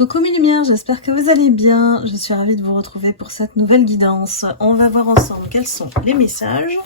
Coucou mes lumières, j'espère que vous allez bien. Je suis ravie de vous retrouver pour cette nouvelle guidance. On va voir ensemble quels sont les messages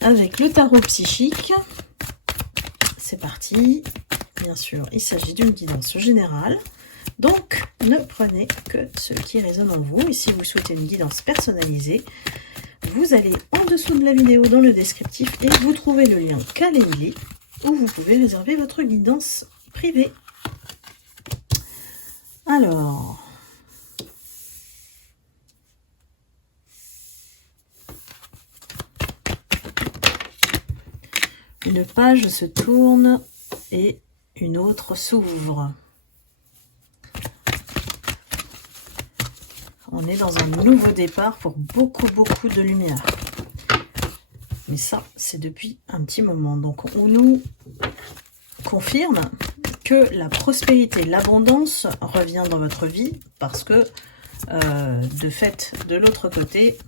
avec le tarot psychique. C'est parti. Bien sûr, il s'agit d'une guidance générale. Donc, ne prenez que ce qui résonne en vous. Et si vous souhaitez une guidance personnalisée, vous allez en dessous de la vidéo dans le descriptif et vous trouvez le lien Calendly où vous pouvez réserver votre guidance privée. Alors, une page se tourne et une autre s'ouvre. On est dans un nouveau départ pour beaucoup de lumière. Mais ça, c'est depuis un petit moment. Donc, on nous confirme que la prospérité, l'abondance revient dans votre vie parce que, de fait, de l'autre côté,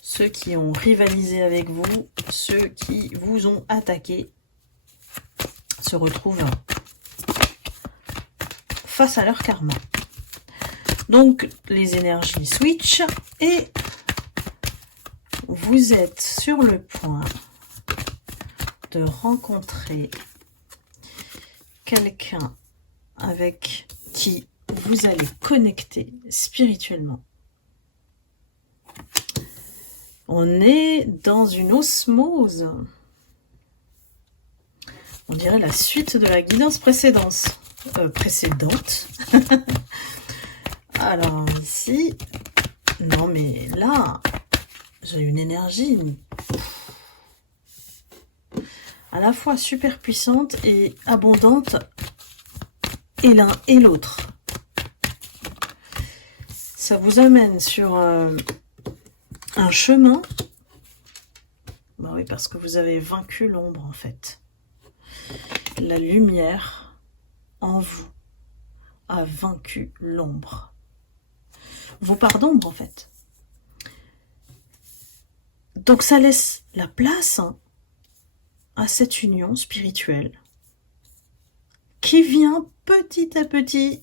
ceux qui ont rivalisé avec vous, ceux qui vous ont attaqué, se retrouvent face à leur karma. Donc, les énergies switch et vous êtes sur le point de rencontrer quelqu'un avec qui vous allez connecter spirituellement. On est dans une osmose. On dirait la suite de la guidance précédente. Alors ici, non mais là, j'ai une énergie à la fois super puissante et abondante, et l'un et l'autre. Ça vous amène sur un chemin. Bah oui, parce que vous avez vaincu l'ombre en fait. La lumière en vous a vaincu l'ombre. Vos parts d'ombre en fait. Donc ça laisse la place à cette union spirituelle qui vient petit à petit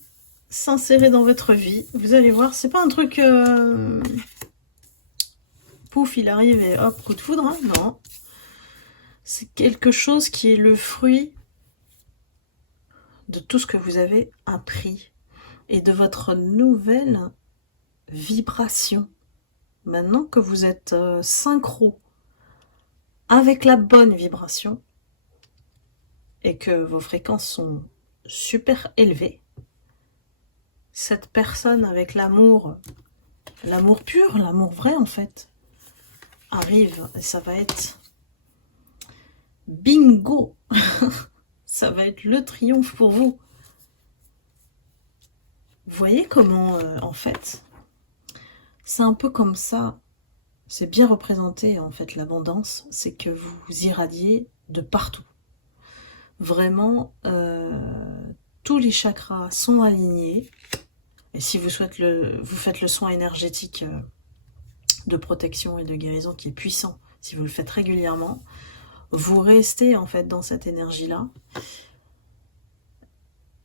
s'insérer dans votre vie. Vous allez voir, c'est pas un truc pouf, il arrive et hop, coup de foudre, hein, non. C'est quelque chose qui est le fruit de tout ce que vous avez appris et de votre nouvelle vibration. Maintenant que vous êtes synchro avec la bonne vibration et que vos fréquences sont super élevées, cette personne avec l'amour pur, l'amour vrai en fait, arrive et ça va être bingo. Ça va être le triomphe pour vous. Vous voyez comment en fait c'est un peu comme ça, c'est bien représenté en fait l'abondance, c'est que vous irradiez de partout. Vraiment, tous les chakras sont alignés. Et si vous faites le soin énergétique de protection et de guérison qui est puissant, si vous le faites régulièrement, vous restez en fait dans cette énergie-là.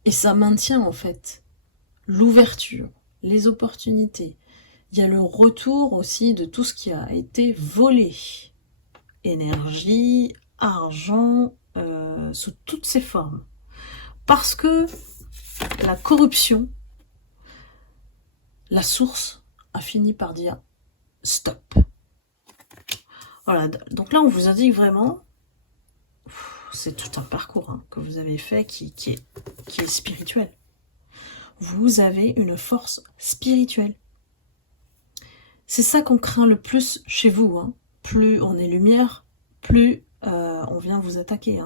Et ça maintient en fait l'ouverture, les opportunités. Il y a le retour aussi de tout ce qui a été volé. Énergie, argent, sous toutes ses formes. Parce que la corruption, la source, a fini par dire stop. Voilà, donc là on vous indique vraiment, c'est tout un parcours que vous avez fait qui est spirituel. Vous avez une force spirituelle. C'est ça qu'on craint le plus chez vous. Plus on est lumière, plus on vient vous attaquer.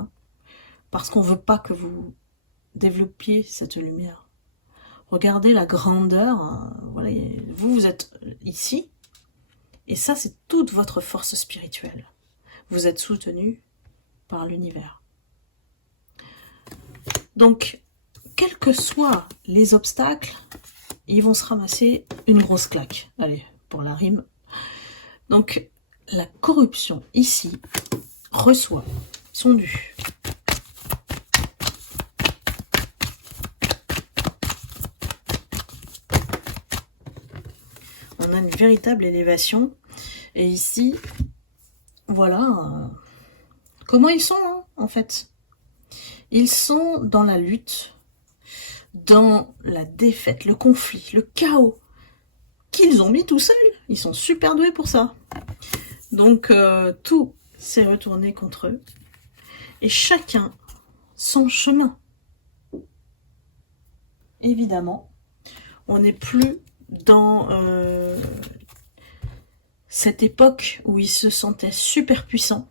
Parce qu'on ne veut pas que vous développiez cette lumière. Regardez la grandeur. Voilà, vous êtes ici. Et ça, c'est toute votre force spirituelle. Vous êtes soutenu par l'univers. Donc, quels que soient les obstacles, ils vont se ramasser une grosse claque. Allez, pour la rime. Donc, la corruption, ici, reçoit son dû. a une véritable élévation. Et ici, voilà comment ils sont, hein, en fait. Ils sont dans la lutte, dans la défaite, le conflit, le chaos qu'ils ont mis tout seuls. Ils sont super doués pour ça. Donc, tout s'est retourné contre eux. Et chacun son chemin. Évidemment, on n'est plus dans cette époque où ils se sentaient super puissants,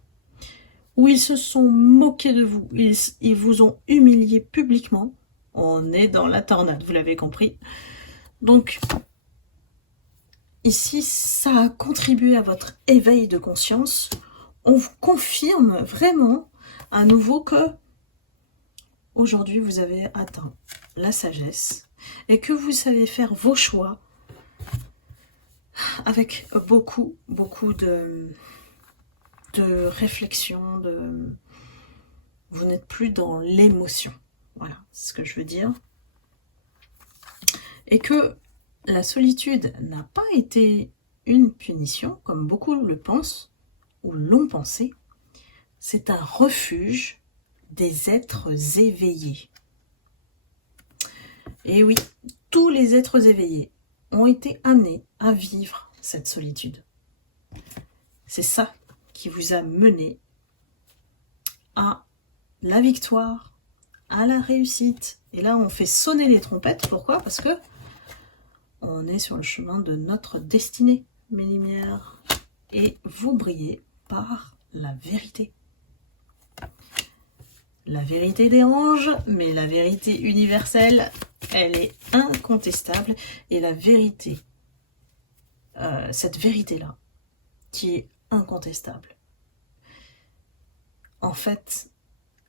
où ils se sont moqués de vous, ils vous ont humilié publiquement. On est dans la tornade, vous l'avez compris. Donc, ici, ça a contribué à votre éveil de conscience. On vous confirme vraiment à nouveau que aujourd'hui, vous avez atteint la sagesse et que vous savez faire vos choix avec beaucoup de réflexion, vous n'êtes plus dans l'émotion. Voilà, c'est ce que je veux dire. Et que la solitude n'a pas été une punition, comme beaucoup le pensent, ou l'ont pensé. C'est un refuge des êtres éveillés. Et oui, tous les êtres éveillés ont été amenés à vivre cette solitude. C'est ça qui vous a mené à la victoire, à la réussite. Et là, on fait sonner les trompettes. Pourquoi? Parce que on est sur le chemin de notre destinée, mes lumières. Et vous brillez par la vérité. La vérité dérange, mais la vérité universelle, elle est incontestable. Et la vérité, cette vérité-là, qui est incontestable, en fait,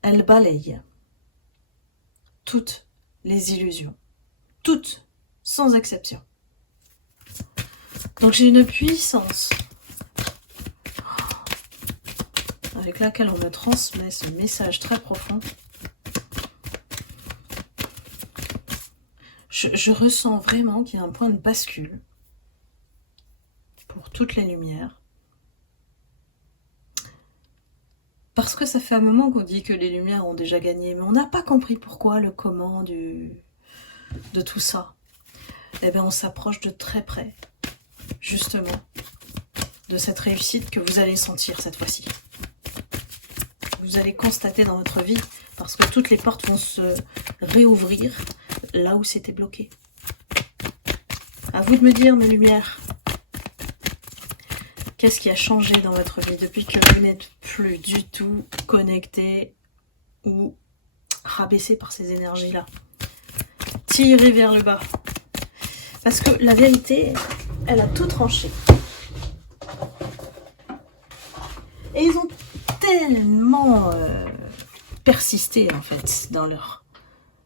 elle balaye toutes les illusions, toutes, sans exception. Donc j'ai une puissance avec laquelle on me transmet ce message très profond. Je ressens vraiment qu'il y a un point de bascule pour toutes les lumières. Parce que ça fait un moment qu'on dit que les lumières ont déjà gagné, mais on n'a pas compris pourquoi, le comment de tout ça. Eh bien, on s'approche de très près, justement, de cette réussite que vous allez sentir cette fois-ci. Vous allez constater dans votre vie, parce que toutes les portes vont se réouvrir là où c'était bloqué. À vous de me dire, mes lumières, qu'est-ce qui a changé dans votre vie depuis que vous n'êtes plus du tout connecté ou rabaissé par ces énergies-là? Tirez vers le bas. Parce que la vérité, elle a tout tranché. Et ils ont tellement persisté, en fait, dans leur...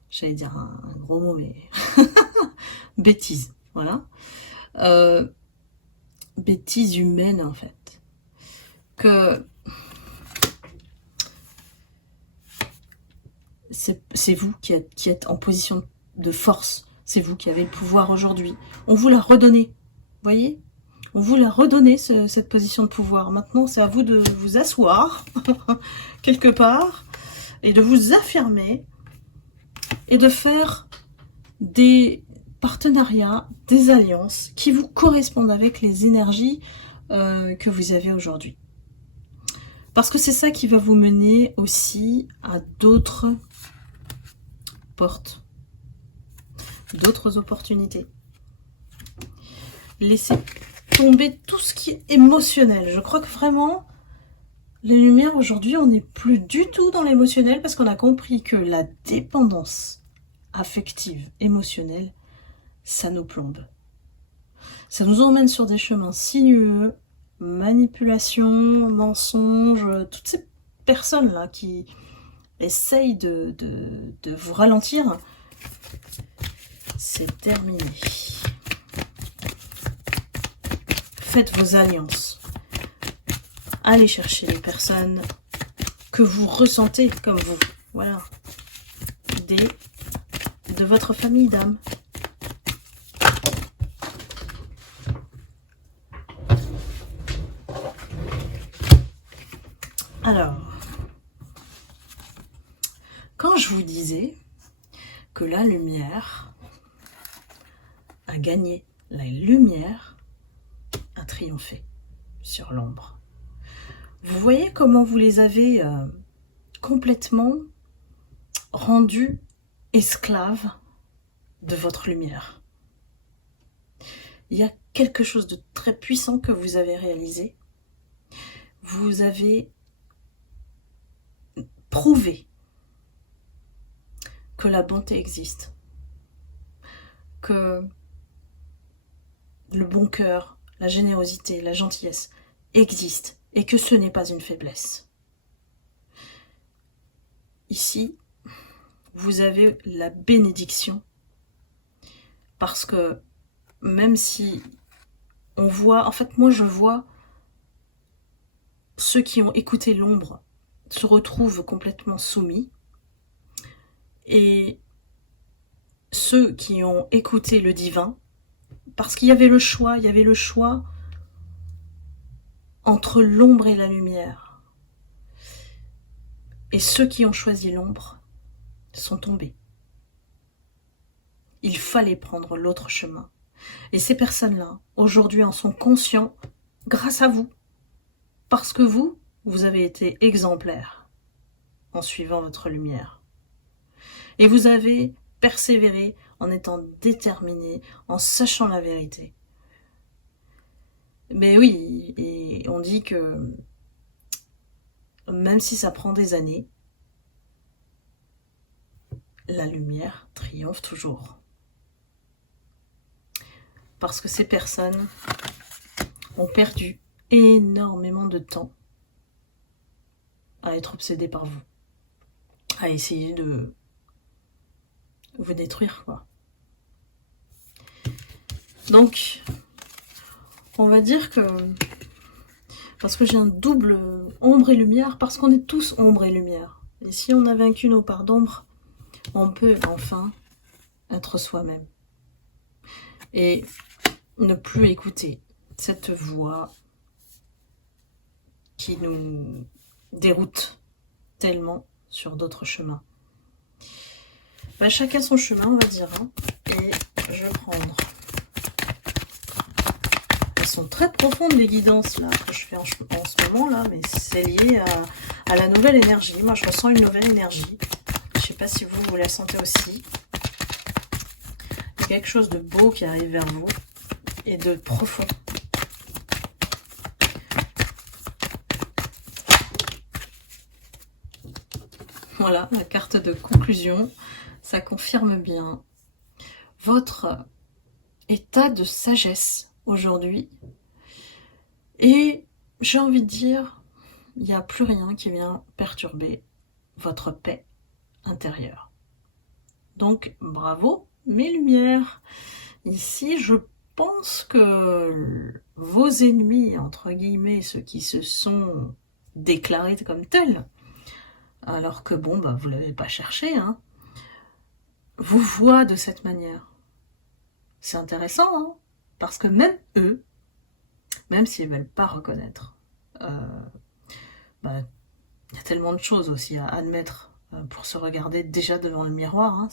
J'allais dire un gros mot, mais... bêtise, voilà. Bêtise humaine, en fait. Que... c'est vous qui êtes en position de force. C'est vous qui avez le pouvoir aujourd'hui. On vous l'a redonné. Voyez? On vous l'a redonné, cette position de pouvoir. Maintenant, c'est à vous de vous asseoir, quelque part, et de vous affirmer, et de faire des partenariats, des alliances qui vous correspondent avec les énergies que vous avez aujourd'hui. Parce que c'est ça qui va vous mener aussi à d'autres portes, d'autres opportunités. Laissez tomber tout ce qui est émotionnel. Je crois que vraiment, les lumières aujourd'hui, on n'est plus du tout dans l'émotionnel parce qu'on a compris que la dépendance affective, émotionnelle, ça nous plombe. Ça nous emmène sur des chemins sinueux, manipulation, mensonges, toutes ces personnes-là qui essayent de vous ralentir, c'est terminé. Faites vos alliances. Allez chercher les personnes que vous ressentez comme vous. Voilà. De votre famille d'âme. Alors, quand je vous disais que la lumière a gagné, la lumière a triomphé sur l'ombre. Vous voyez comment vous les avez complètement rendus esclaves de votre lumière. Il y a quelque chose de très puissant que vous avez réalisé. Vous avez prouvé que la bonté existe, que le bon cœur, la générosité, la gentillesse existent et que ce n'est pas une faiblesse. Ici, vous avez la bénédiction parce que même si on voit, en fait moi je vois ceux qui ont écouté l'ombre se retrouvent complètement soumis et ceux qui ont écouté le divin, parce qu'il y avait le choix, entre l'ombre et la lumière. Et ceux qui ont choisi l'ombre sont tombés. Il fallait prendre l'autre chemin. Et ces personnes-là, aujourd'hui, en sont conscients grâce à vous. Parce que vous avez été exemplaires en suivant votre lumière. Et vous avez persévéré en étant déterminé, en sachant la vérité. Mais oui, et on dit que même si ça prend des années, la lumière triomphe toujours. Parce que ces personnes ont perdu énormément de temps à être obsédées par vous, à essayer de vous détruire, quoi. Donc, on va dire que, parce que j'ai un double ombre et lumière, parce qu'on est tous ombre et lumière. Et si on a vaincu nos parts d'ombre, on peut enfin être soi-même. Et ne plus écouter cette voix qui nous déroute tellement sur d'autres chemins. Ben, chacun son chemin, on va dire. Hein. Et je vais prendre. Elles sont très profondes, les guidances là que je fais en ce moment, là, mais c'est lié à la nouvelle énergie. Moi, je ressens une nouvelle énergie. Je ne sais pas si vous la sentez aussi. Il y a quelque chose de beau qui arrive vers vous et de profond. Voilà, la carte de conclusion, ça confirme bien votre état de sagesse aujourd'hui. Et j'ai envie de dire, il n'y a plus rien qui vient perturber votre paix intérieure. Donc, bravo, mes lumières. Ici, je pense que vos ennemis, entre guillemets, ceux qui se sont déclarés comme tels, alors que bon, bah, vous ne l'avez pas cherché, hein, vous voient de cette manière. C'est intéressant, hein, parce que même eux, même s'ils ne veulent pas reconnaître, bah, y a tellement de choses aussi à admettre pour se regarder déjà devant le miroir, hein,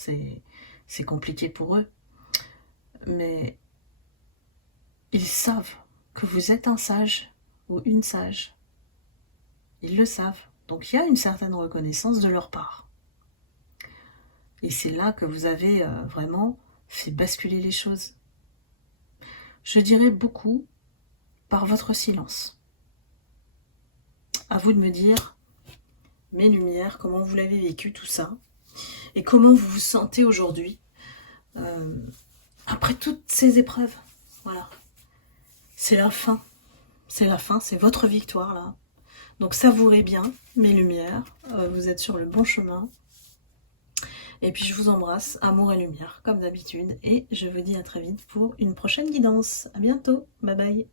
c'est compliqué pour eux. Mais ils savent que vous êtes un sage ou une sage. Ils le savent. Donc il y a une certaine reconnaissance de leur part. Et c'est là que vous avez vraiment fait basculer les choses. Je dirais beaucoup par votre silence. À vous de me dire, mes lumières, comment vous l'avez vécu tout ça, et comment vous vous sentez aujourd'hui, après toutes ces épreuves. Voilà. C'est la fin. C'est la fin, c'est votre victoire là. Donc savourez bien mes lumières, vous êtes sur le bon chemin. Et puis je vous embrasse, amour et lumière, comme d'habitude. Et je vous dis à très vite pour une prochaine guidance. À bientôt, bye bye.